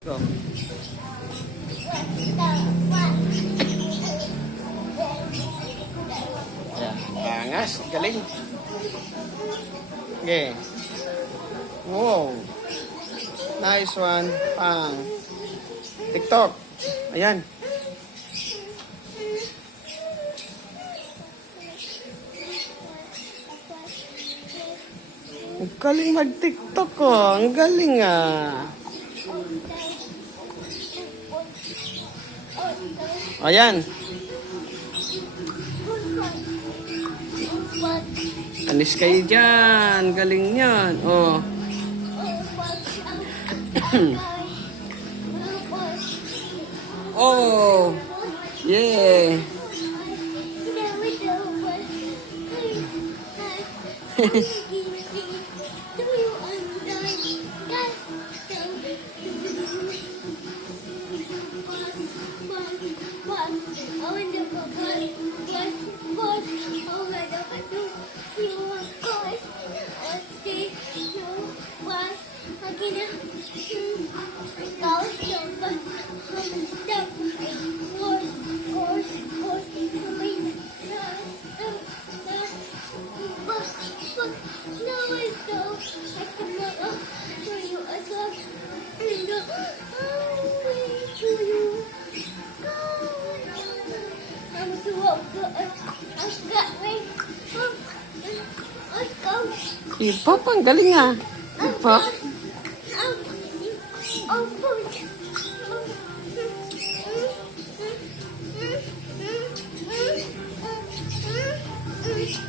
Go. Ayan. Angas. Galing. Okay. Wow. Nice one. Pang. TikTok. Ayan. Ang galing mag-TikTok ko. Ang galing ah. Ayan. Anis kayo dyan. Galing yan. Oh. Oh. Yeah. Ipop, ang galing ah. Ipop.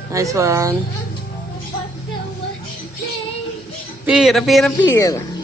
Nice one. Pira, pira, pira.